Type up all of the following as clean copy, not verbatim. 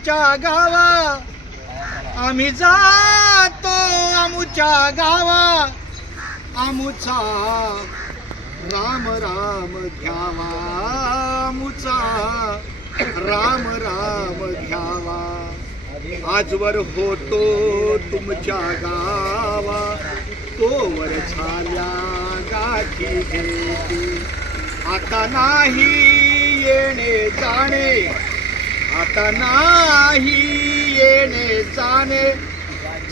आमुच्या गावा, आम्ही जातो आमुच्या गावा, आमुचा राम राम घ्यावा, आमुचा राम राम घ्यावा. आजवर होतो तुमच्या गावा, तोवर झाल्या गाठी भेटी. आता नाही येणे जाणे, आता नाही येणे जाणे,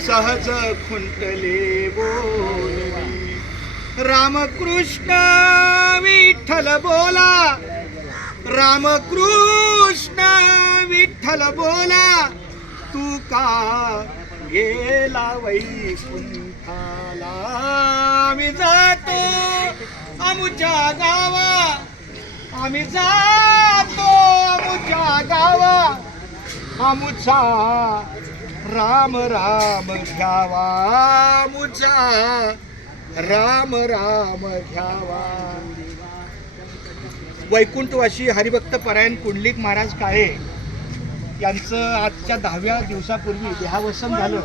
सहज खुंटले बोलवी. रामकृष्ण विठ्ठल बोला, रामकृष्ण विठ्ठल बोला, तू का गेला वैकुंठाला. आम्ही जातो आमुच्या गावा, आम्ही जातो आमुच्या गावा, आमुचा राम राम घ्यावा, आमुचा राम राम घ्यावा. वैकुंठवासी हरिभक्त परायण पुंडलिक महाराज काळे यांचं आजच्या 10व्या दिवसापूर्वी देहावसन झालं.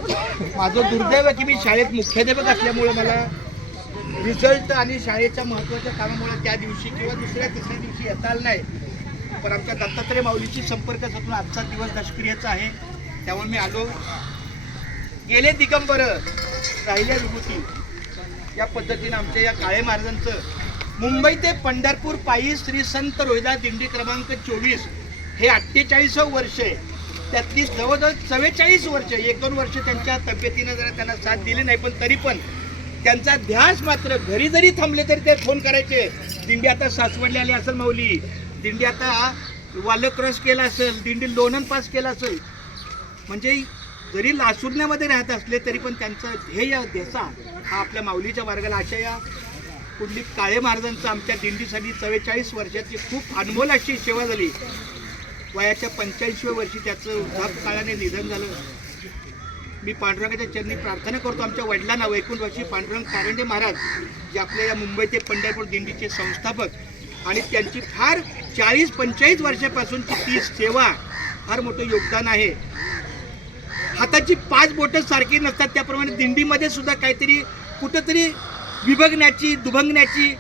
माझं दुर्दैव की मी शाळेत मुख्याध्यापक असल्यामुळे मला रिझल्ट आणि शाळेच्या महत्त्वाच्या कामामुळे त्या दिवशी किंवा दुसऱ्या तिसऱ्या दिवशी येता आलं नाही. पण आमच्या दत्तात्रय माऊलीची संपर्क साधून आजचा दिवस दशक्रियेचा आहे, त्यामुळे मी आलो. गेले दिगंबर राहिल्या विभूती या पद्धतीनं आमच्या या काळे महाराजांचं मुंबई ते पंढरपूर पायी श्री संत रोहिदास दिंडी क्रमांक 24 हे 48वं वर्ष आहे. त्यातली जवळजवळ 44 वर्ष, 1-2 वर्ष त्यांच्या तब्येतीनं जरा त्यांना साथ दिली नाही, पण तरी पण त्यांचा ध्यास मात्र घरी जरी थांबले तरी ते फोन करायचे. दिंडी आता सासवडले आली असेल माऊली, दिंडी आता वालं क्रॉस केला असेल, दिंडी लोणंद पास केला असेल. म्हणजे जरी लासुरण्यामध्ये राहत असले तरी पण त्यांचा ध्येय देसा हा आपल्या माऊलीच्या मार्गाला. अशा या पुंडलिक काळे महाराजांचं आमच्या दिंडीसाठी 44 वर्षाची खूप अनमोल अशी सेवा झाली. वयाच्या 85व्या वर्षी त्याचं वृद्धापकाळाने निधन झालं. मी पांडुरंगाच्या चरणी प्रार्थना करतो आमच्या वडिलांना, वैकुंठवासी पांडुरंग कारंडे महाराज जे आपल्या या मुंबई ते पंढरपूर दिंडीचे संस्थापक आणि त्यांची फार 40-45 वर्षापासूनची ती सेवा, फार मोठं योगदान आहे. हाताची 5 बोटं सारखी नसतात, त्याप्रमाणे दिंडीमध्ये सुद्धा काहीतरी कुठंतरी विभगण्याची दुभंगण्याची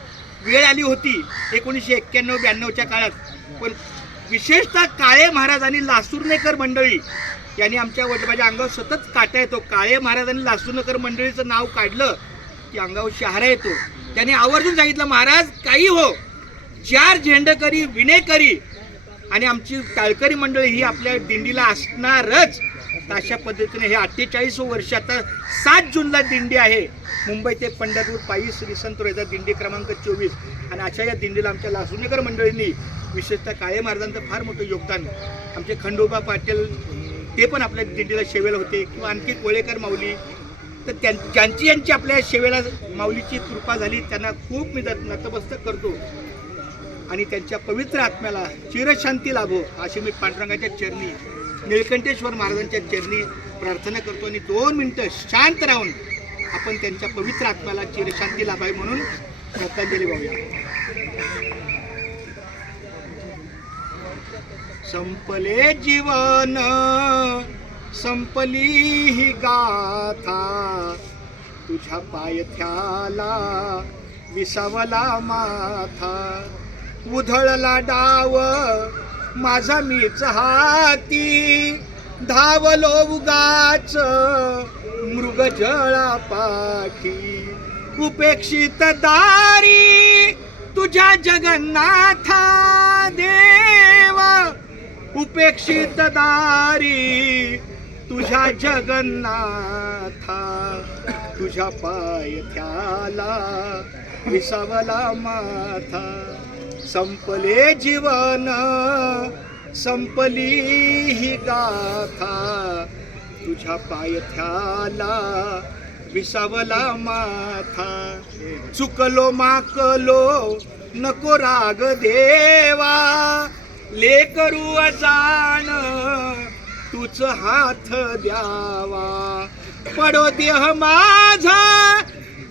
वेळ आली होती 1991-92च्या काळात. पण विशेषतः काळे महाराज आणि लासुर्णेकर मंडळी यांनी आमच्या माझ्या अंगावर सतत काटा येतो. काळे महाराज आणि लासुर्णेकर मंडळीचं नाव काढलं की अंगावर शहारा येतो. त्यांनी आवर्जून सांगितलं, महाराज काही हो, 4 झेंडेकरी विनेकरी आणि आमची टाळकरी मंडळी ही आपल्या दिंडीला असणारच. अशा पद्धतीने हे 48वं वर्ष, आता 7 जूनला दिंडी आहे मुंबई ते पंढरपूर पायी श्री संत रोहिदास दिंडी क्रमांक 24. आणि अशा या दिंडीला आमच्या लासुर्णेकर मंडळींनी विशेषतः काळे महाराजांचं फार मोठं योगदान. आमचे खंडोबा पाटील ते पण आपल्या दिंडीला सेवेला होते, किंवा आणखी कोळेकर माऊली. तर ज्यांची यांची आपल्या सेवेला माऊलीची कृपा झाली त्यांना खूप मी नतमस्तक करतो. आणि त्यांच्या पवित्र आत्म्याला चिरशांती लाभो अशी मी पांडुरंगाच्या चरणी, निळकंठेश्वर महाराजांच्या चरणी प्रार्थना करतो. आणि 2 मिनिटं शांत राहून आपण त्यांच्या पवित्र आत्म्याला चिरशांती लाभावी म्हणून श्रद्धांजली वाहूया. संपले जीवन संपली ही गाथा, तुझ्या पायथ्याला विसावला माथा. उधळला डाव माझा मीच हाती, धावलो उगाच मृगजळा पाठी. उपेक्षित दारी तुझ्या जगन्नाथा देवा, उपेक्षित दारी तुझ्या जगन्नाथा. तुझ्या पायथ्याला विसावला माथा. संपले जीवन संपली ही गाथा, तुझ्या पायथ्याला विसावला माथा. चुकलो माकलो नको राग देवा, लेकरू अजान तूच हात द्यावा. पडो देह माझा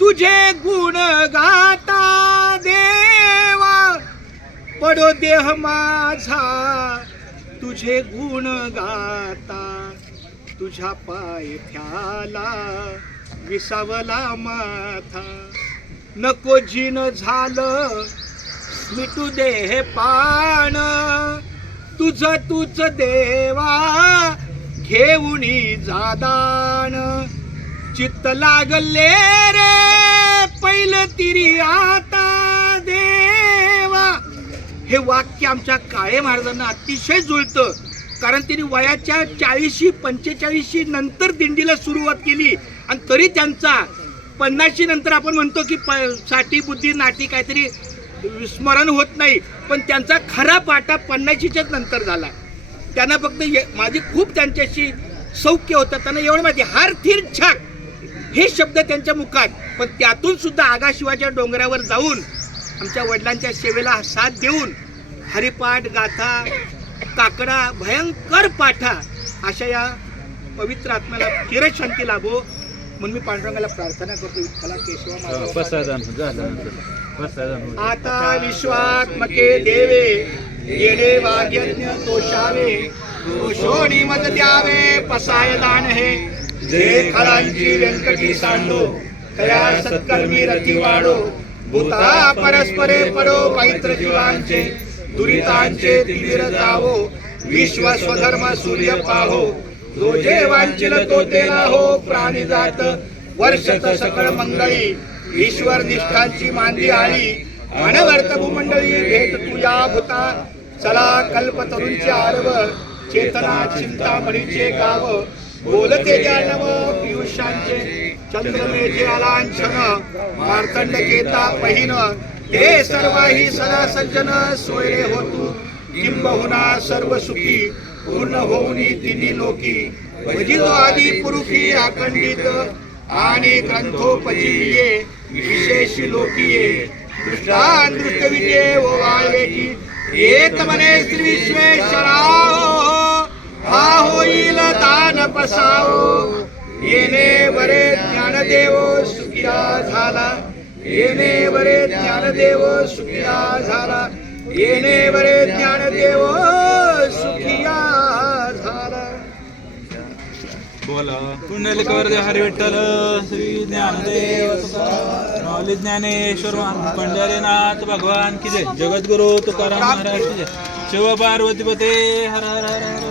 तुझे गुण गाता देवा, पडो देह माझा तुझे तुझे गुण गाता, तुझ्या पायथ्याला विसावला माथा. नको जीन झालं मिटू दे हे पाण, तुझ तुझ देवा घेऊनी जादान. चित्त लागले रे पहिलं तिरी आता देवा. हे वाक्य आमच्या काळे महाराजांना अतिशय जुळतं, कारण त्यांनी वयाच्या 40-45 नंतर दिंडीला सुरुवात केली आणि तरी त्यांचा 50 नंतर आपण म्हणतो की साठी बुद्धी नाटी काहीतरी स्मरण होत नाही, पण त्यांचा खरा पाटा 50च्याच नंतर झाला. त्यांना फक्त माझी खूप त्यांच्याशी सौख्य होतं. त्यांना एवढं माहिती हार थीर छाक हे शब्द त्यांच्या मुखात, पण त्यातून सुद्धा आगाशिवाच्या डोंगरावर जाऊन आमच्या वडिलांच्या सेवेला साथ देऊन हरिपाठ गाथा काकडा भयंकर पाठा अशा या पवित्र आत्म्याला चिरच शांती लाभो म्हणून मी पांडुरंगाला प्रार्थना करतो. विठ्ठला केशवा आता विश्वात्मके देवे येडे वाग्यज्ञ तोषावे, दोषोनी मत द्यावे पसाय दान हे. जे खळांची व्यंकटी सांडो तया सत्कर्मी रती वाढो, भूता परस्परे पडो मैत्र जीवांचे, दुरितांचे तीर जावो विश्व स्वधर्म सूर्य पाहो. जो जे वांचिल तो तेला हो प्राणी जात, वर्षत सकळ मंगळी ईश्वर निष्ठांची मांदी आळी. अनवर्त भूमंडळी भेट तुया भूता, चला कल्पतरूंचे आरव चेतना चिंतामणीचे गाव. बोलते जानव पियुषांचे चंद्रमेचे अलांछन, मार्तंड केता पहिन ते सर्वाही सदा सज्जन. सोयरे होतू किंबहुना सर्व सुखी, पूर्ण होऊनी तिन्ही लोकी. भजितो आदी पुरुषी अखंडित, आणि ग्रंथोपजीये विशेष लोकीये. दृष्टान दृष्ट विजय ओवाळेची एक मने श्री विश्वेश्वराओ. हा होईल दान पसाओ, येणे बरे ज्ञानदेव सुखिया झाला. येणे बरे ज्ञानदेव सुखिया झाला. येणे बरे ज्ञानदेव सुखिया झाला. बोला पुंडलिकवरदेव हरी विठ्ठल श्री ज्ञानदेव माऊली ज्ञानेश्वर पंढरीनाथ भगवान की जय. जगद्गुरु तुकाराम महाराज की जय. शिव पार्वती पते हर हर हर.